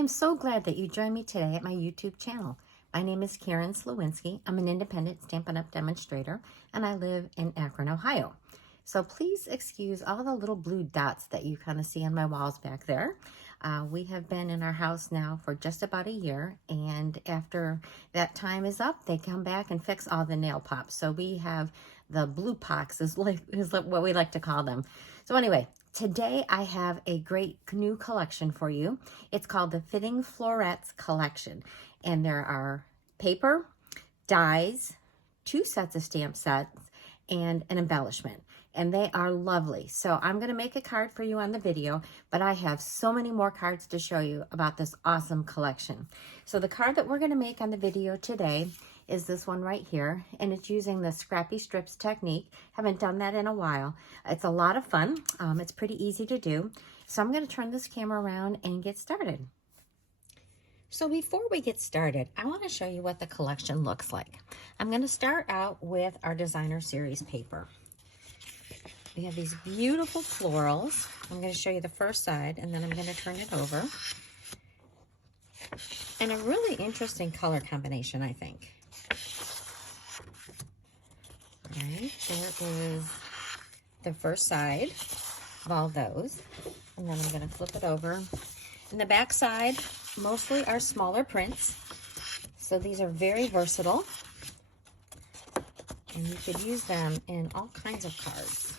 am so glad that you joined me today at my YouTube channel. My name is Karen Sliwinski. I'm an independent Stampin' Up! Demonstrator, and I live in Akron, Ohio. So please excuse all the little blue dots that you kind of see on my walls back there. We have been in our house now for just about a year, and after that time is up, they come back and fix all the nail pops. So we have the blue pox is what we like to call them. So anyway, today I have a great new collection for you. It's called the Fitting Florets collection, and there are paper, dies, 2 sets of stamp sets, and an embellishment. And they are lovely. So I'm going to make a card for you on the video, but I have so many more cards to show you about this awesome collection. So the card that we're going to make on the video today is this one right here, and it's using the Scrappy Strips technique. Haven't done that in a while. It's a lot of fun. It's pretty easy to do. So I'm going to turn this camera around and get started. So before we get started, I want to show you what the collection looks like. I'm going to start out with our designer series paper. We have these beautiful florals. I'm going to show you the first side, and then I'm going to turn it over. And a really interesting color combination, I think. All right, there is the first side of all those. And then I'm going to flip it over. And the back side mostly are smaller prints. So these are very versatile. And you could use them in all kinds of cards.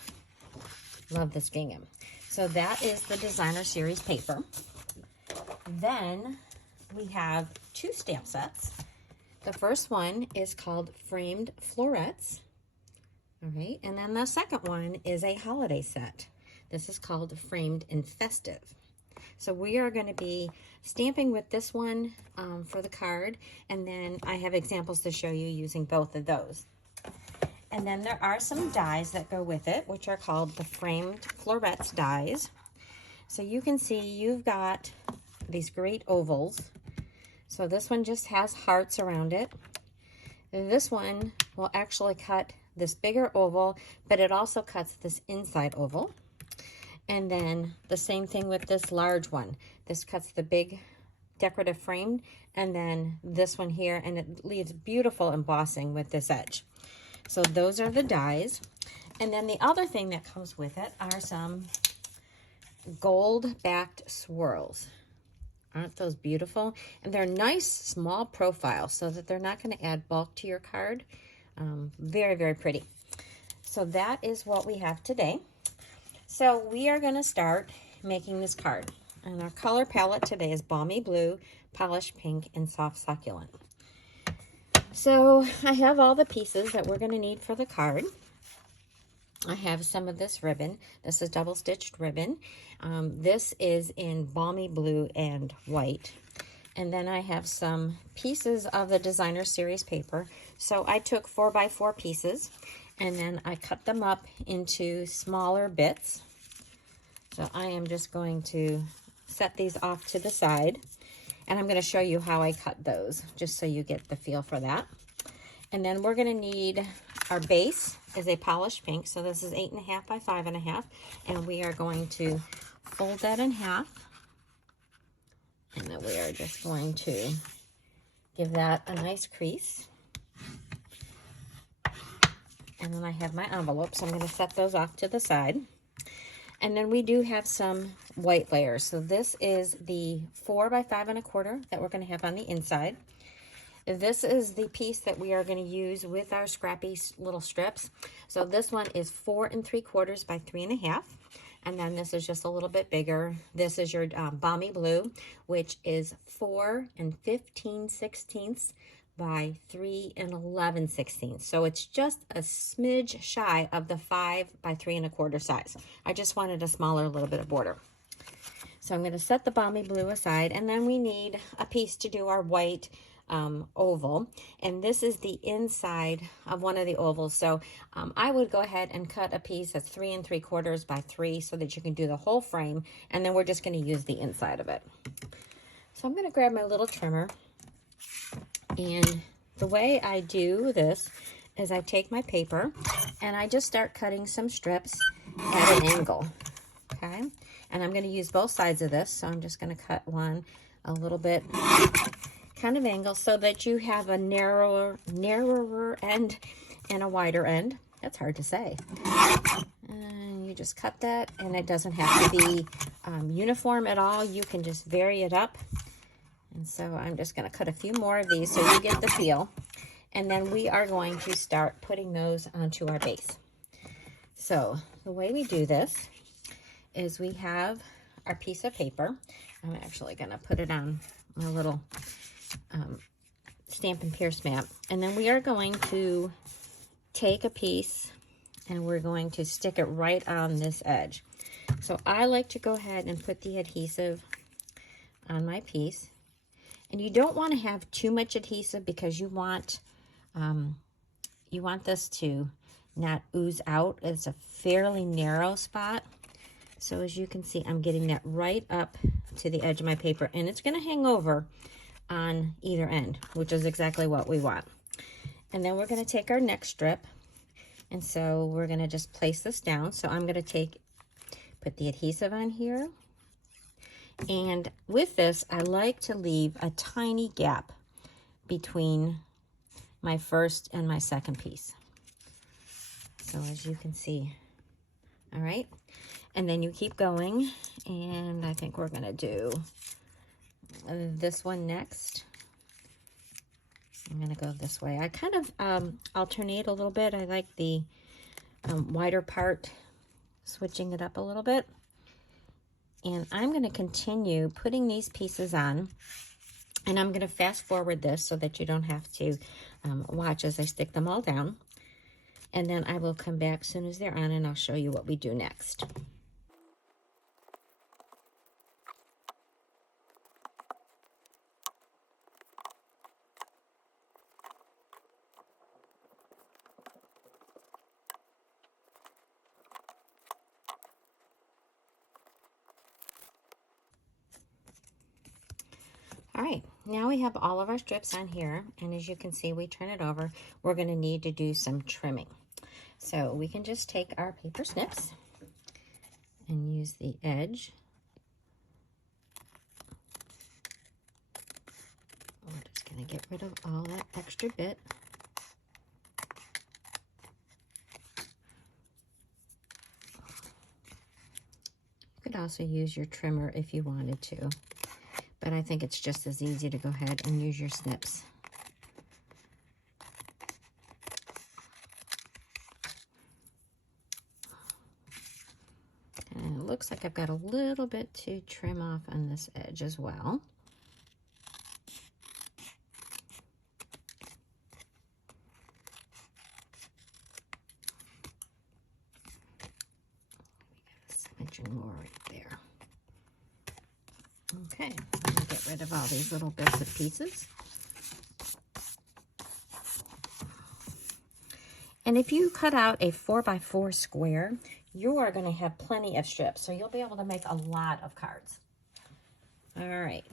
Love this gingham. So that is the designer series paper. Then we have 2 stamp sets. The first one is called Framed Florets. All right, and then the second one is a holiday set. This is called Framed and Festive. So we are going to be stamping with this one for the card, and then I have examples to show you using both of those. And then there are some dies that go with it, which are called the Framed Florets dies. So you can see you've got these great ovals. So this one just has hearts around it. This one will actually cut this bigger oval, but it also cuts this inside oval. And then the same thing with this large one. This cuts the big decorative frame, and then this one here, and it leaves beautiful embossing with this edge. So those are the dies. And then the other thing that comes with it are some gold-backed swirls. Aren't those beautiful? And they're nice, small profile so that they're not going to add bulk to your card. Very, very pretty. So that is what we have today. So we are going to start making this card. And our color palette today is Balmy Blue, Polished Pink, and Soft Succulent. So I have all the pieces that we're going to need for the card. I have some of this ribbon. This is double-stitched ribbon. This is in Balmy Blue and white. And then I have some pieces of the designer series paper. So I took 4x4 pieces, and then I cut them up into smaller bits. So I am just going to set these off to the side. And I'm going to show you how I cut those, just so you get the feel for that. And then we're going to need, our base is a polished pink. So this is 8.5 by 5.5. And we are going to fold that in half. And then we are just going to give that a nice crease. And then I have my envelopes. So I'm going to set those off to the side. And then we do have some white layers. So this is the 4 by 5.25 that we're going to have on the inside. This is the piece that we are going to use with our scrappy little strips. So this one is 4 3/4 by 3.5. And then this is just a little bit bigger. This is your Balmy Blue, which is 4 15/16 by 3 11/16. So it's just a smidge shy of the 5 by 3.25 size. I just wanted a smaller little bit of border. So I'm going to set the Balmy Blue aside, and then we need a piece to do our white oval, and this is the inside of one of the ovals. So I would go ahead and cut a piece that's 3 3/4 by 3 so that you can do the whole frame, and then we're just going to use the inside of it. So I'm going to grab my little trimmer, and the way I do this is I take my paper and I just start cutting some strips at an angle, okay? And I'm going to use both sides of this, so I'm just going to cut one a little bit kind of angle so that you have a narrower end and a wider end. That's hard to say. And you just cut that, and it doesn't have to be uniform at all. You can just vary it up. And so I'm just going to cut a few more of these so you get the feel. And then we are going to start putting those onto our base. So the way we do this is we have our piece of paper. I'm actually going to put it on my little Stampin' Pierce map. And then we are going to take a piece and we're going to stick it right on this edge. So I like to go ahead and put the adhesive on my piece. And you don't want to have too much adhesive because you want this to not ooze out. It's a fairly narrow spot. So as you can see, I'm getting that right up to the edge of my paper, and it's going to hang over on either end, which is exactly what we want. And then we're going to take our next strip, and so we're going to just place this down. So I'm going to put the adhesive on here. And with this, I like to leave a tiny gap between my first and my second piece. So as you can see, all right? And then you keep going, and I think we're going to do this one next. I'm going to go this way. I kind of alternate a little bit. I like the wider part, switching it up a little bit. And I'm going to continue putting these pieces on, and I'm going to fast forward this so that you don't have to watch as I stick them all down. And then I will come back as soon as they're on, and I'll show you what we do next. All right, now we have all of our strips on here, and as you can see, we turn it over. We're going to need to do some trimming. So we can just take our paper snips and use the edge. We're just going to get rid of all that extra bit. You could also use your trimmer if you wanted to. But I think it's just as easy to go ahead and use your snips. And it looks like I've got a little bit to trim off on this edge as well. We got a smidgen more right there. Okay, I'm going to get rid of all these little bits and pieces. And if you cut out a 4x4 square, you are going to have plenty of strips, so you'll be able to make a lot of cards. All right,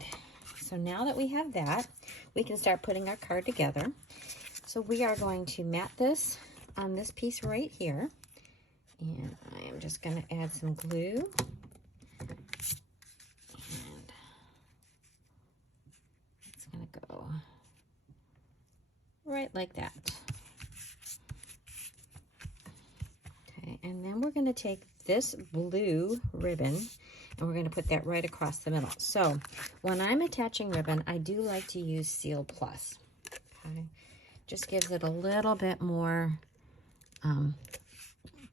so now that we have that, we can start putting our card together. So we are going to mat this on this piece right here, and I am just going to add some glue. Go right like that. Okay, and then we're going to take this blue ribbon and we're going to put that right across the middle. So when I'm attaching ribbon, I do like to use Seal Plus. Okay, just gives it a little bit more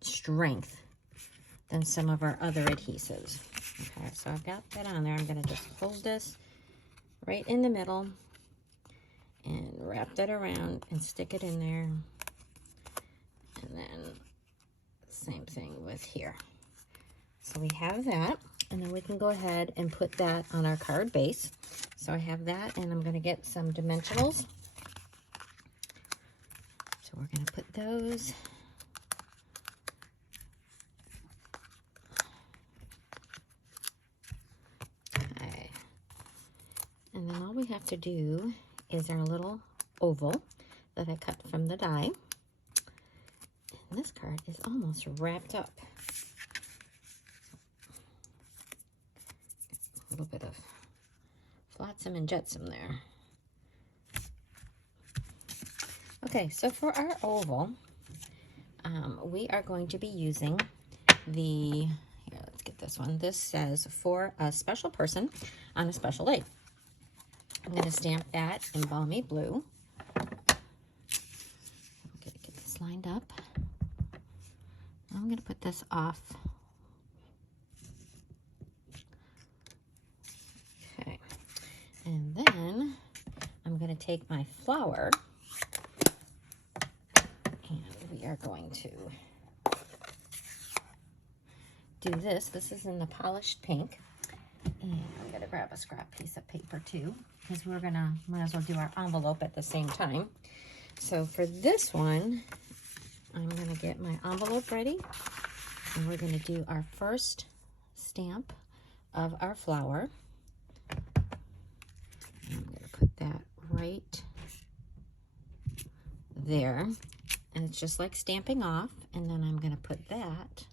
strength than some of our other adhesives. Okay, so I've got that on there. I'm going to just hold this right in the middle and wrap that around and stick it in there. And then same thing with here. So we have that, and then we can go ahead and put that on our card base. So I have that, and I'm going to get some dimensionals. So we're going to put those. Okay. And then all we have to do is our little oval that I cut from the die. And this card is almost wrapped up. A little bit of flotsam and jetsam there. Okay, so for our oval, we are going to be using the, here, let's get this one. This says, for a special person on a special day. I'm going to stamp that in balmy blue. I'm going to get this lined up. I'm going to put this off. Okay, and then I'm going to take my flower, and we are going to do this. This is in the polished pink, and I'm going to grab a scrap piece of paper too, because we're going to, might as well do our envelope at the same time. So for this one, I'm going to get my envelope ready, and we're going to do our first stamp of our flower. I'm going to put that right there, and it's just like stamping off, and then I'm going to put that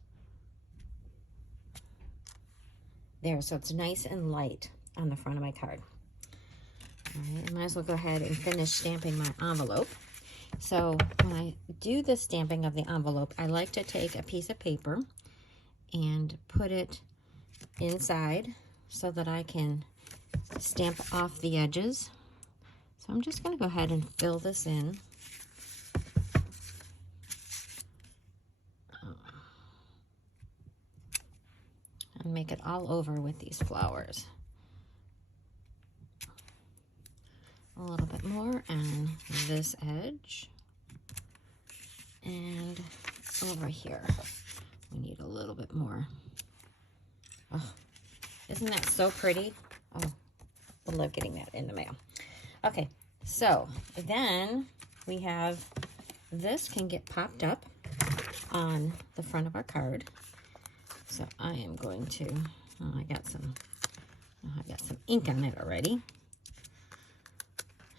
there, so it's nice and light on the front of my card. All right, I might as well go ahead and finish stamping my envelope. So when I do the stamping of the envelope, I like to take a piece of paper and put it inside so that I can stamp off the edges. So I'm just going to go ahead and fill this in. And make it all over with these flowers. A little bit more on this edge. And over here, we need a little bit more. Oh, isn't that so pretty? Oh, I love getting that in the mail. Okay, so then we have, this can get popped up on the front of our card. So I am going to, oh, I got some ink on it already.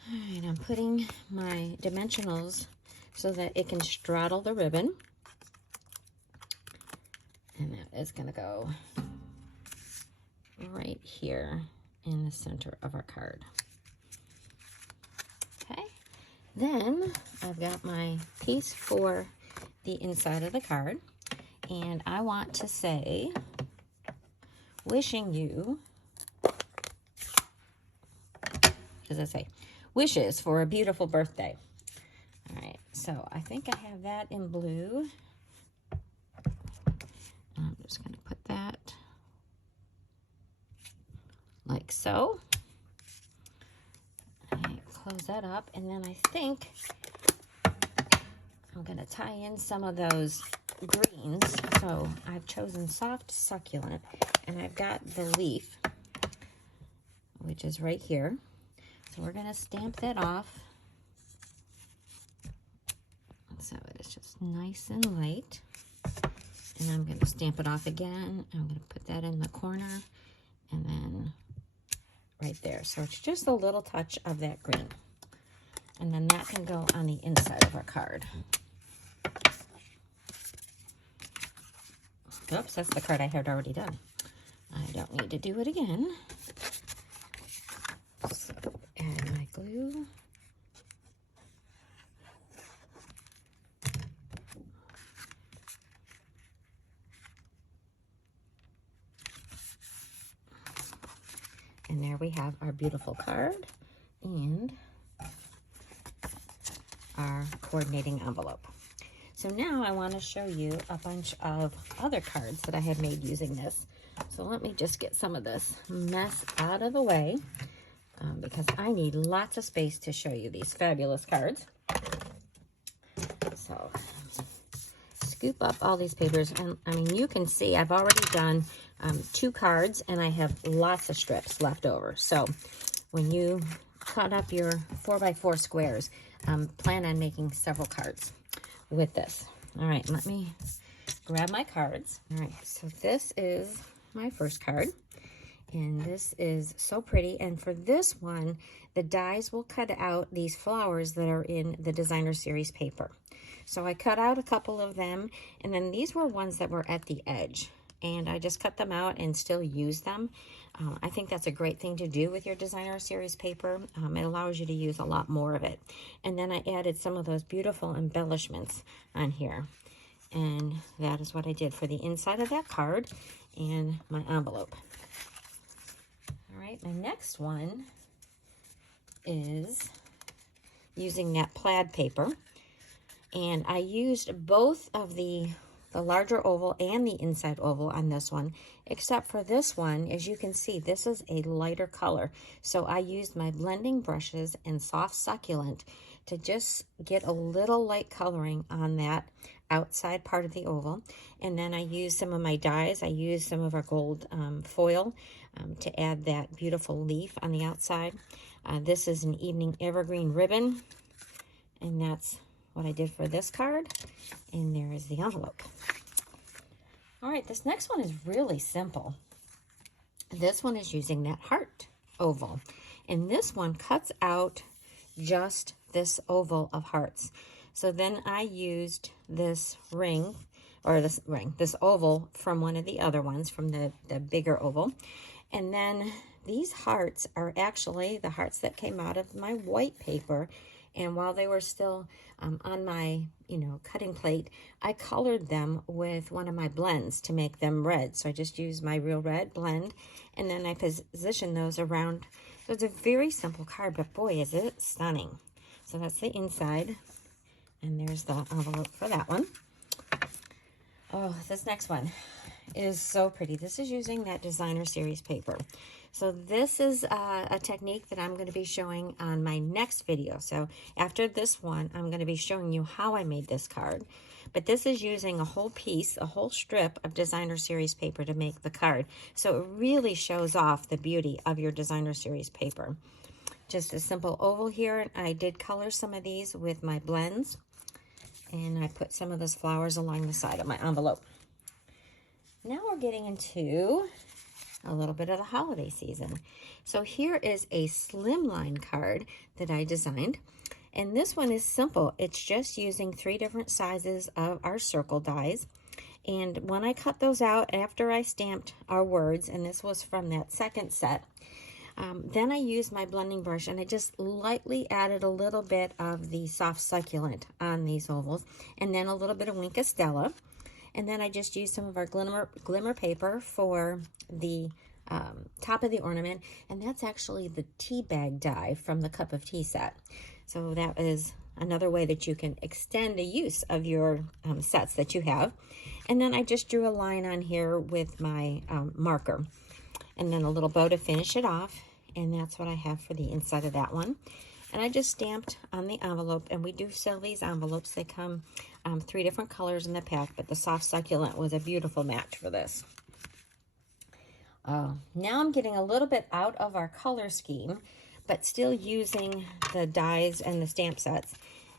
All right, I'm putting my dimensionals so that it can straddle the ribbon. And that is going to go right here in the center of our card. Okay, then I've got my piece for the inside of the card. And I want to say, wishing you, as I say, wishes for a beautiful birthday. All right, so I think I have that in blue. I'm just going to put that like so. All right, close that up, and then I think I'm going to tie in some of those greens. So I've chosen soft succulent, and I've got the leaf, which is right here. So we're going to stamp that off so it is just nice and light. And I'm going to stamp it off again. I'm going to put that in the corner and then right there. So it's just a little touch of that green. And then that can go on the inside of our card. Oops, that's the card I had already done. I don't need to do it again. So add my glue. And there we have our beautiful card and our coordinating envelope. So now I want to show you a bunch of other cards that I have made using this. So let me just get some of this mess out of the way because I need lots of space to show you these fabulous cards. So scoop up all these papers, and I mean, you can see I've already done 2 cards and I have lots of strips left over. So when you cut up your 4x4 squares, plan on making several cards with this. All right, let me grab my cards. All right, so this is my first card, and this is so pretty. And for this one, the dies will cut out these flowers that are in the designer series paper. So I cut out a couple of them, and then these were ones that were at the edge, and I just cut them out and still use them. I think that's a great thing to do with your designer series paper. It allows you to use a lot more of it. And then I added some of those beautiful embellishments on here. And that is what I did for the inside of that card and my envelope. All right, my next one is using that plaid paper. And I used both of the larger oval and the inside oval on this one, except for this one, as you can see, this is a lighter color. So I used my blending brushes and soft succulent to just get a little light coloring on that outside part of the oval. And then I used some of my dyes. I used some of our gold foil to add that beautiful leaf on the outside. This is an evening evergreen ribbon, and that's what I did for this card. And there is the envelope. All right, this next one is really simple. This one is using that heart oval. And this one cuts out just this oval of hearts. So then I used this ring, or this oval from one of the other ones, from the bigger oval. And then these hearts are actually the hearts that came out of my white paper. And while they were still on my, cutting plate, I colored them with one of my blends to make them red. So I just used my Real Red blend, and then I positioned those around. So it's a very simple card, but boy, is it stunning. So that's the inside, and there's the envelope for that one. Oh, this next one is so pretty. This is using that designer series paper. So this is a technique that I'm going to be showing on my next video. So after this one, I'm going to be showing you how I made this card. But this is using a whole piece, a whole strip of designer series paper to make the card. So it really shows off the beauty of your designer series paper. Just a simple oval here. I did color some of these with my blends. And I put some of those flowers along the side of my envelope. Now we're getting into a little bit of the holiday season. So here is a slimline card that I designed. And this one is simple. It's just using 3 different sizes of our circle dies. And when I cut those out after I stamped our words, and this was from that second set, then I used my blending brush and I just lightly added a little bit of the soft succulent on these ovals, and then a little bit of Wink of Stella. And then I just used some of our glimmer paper for the top of the ornament, and that's actually the tea bag die from the cup of tea set. So that is another way that you can extend the use of your sets that you have. And then I just drew a line on here with my marker, and then a little bow to finish it off, and that's what I have for the inside of that one. And I just stamped on the envelope, and we do sell these envelopes. They come 3 different colors in the pack, but the soft succulent was a beautiful match for this. Now I'm getting a little bit out of our color scheme, but still using the dies and the stamp sets.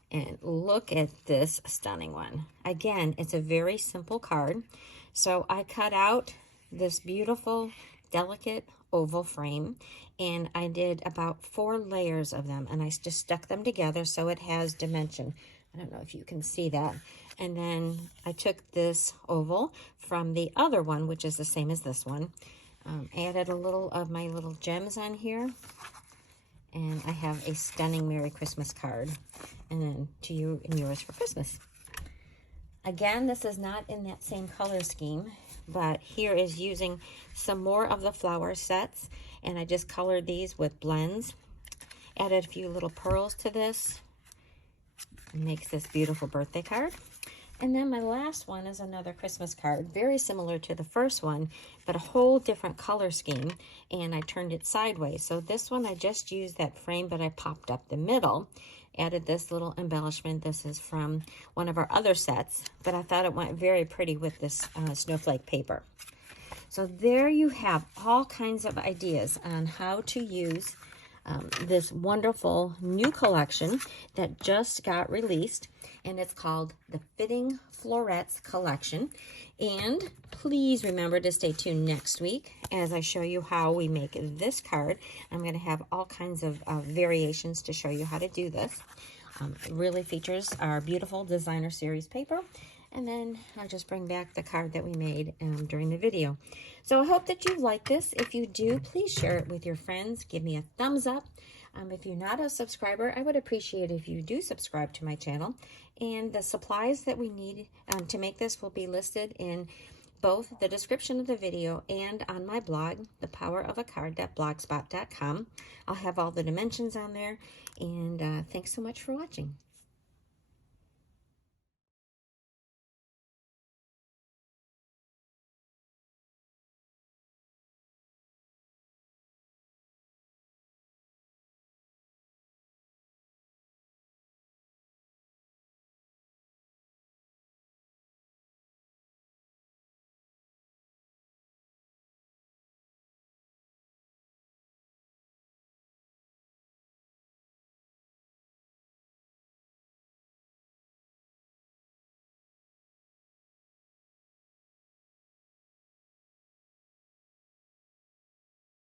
And look at this stunning one. Again, it's a very simple card. So I cut out this beautiful, delicate oval frame, and I did about 4 layers of them, and I just stuck them together so it has dimension. I don't know if you can see that. And then I took this oval from the other one, which is the same as this one, added a little of my little gems on here, and I have a stunning Merry Christmas card, and then to you and yours for Christmas. Again, this is not in that same color scheme, but here is using some more of the flower sets, and I just colored these with blends. Added a few little pearls to this. It makes this beautiful birthday card. And then my last one is another Christmas card, very similar to the first one, but a whole different color scheme, and I turned it sideways. So this one, I just used that frame, but I popped up the middle, added this little embellishment. This is from one of our other sets, but I thought it went very pretty with this snowflake paper. So there you have all kinds of ideas on how to use this wonderful new collection that just got released, and it's called the Fitting Florets collection. And please remember to stay tuned next week as I show you how we make this card. I'm going to have all kinds of variations to show you how to do this. It really features our beautiful designer series paper. And then I'll just bring back the card that we made during the video. So I hope that you like this. If you do, please share it with your friends. Give me a thumbs up. If you're not a subscriber, I would appreciate if you do subscribe to my channel. And the supplies that we need to make this will be listed in both the description of the video and on my blog, ThePowerOfACard.blogspot.com. I'll have all the dimensions on there. And thanks so much for watching.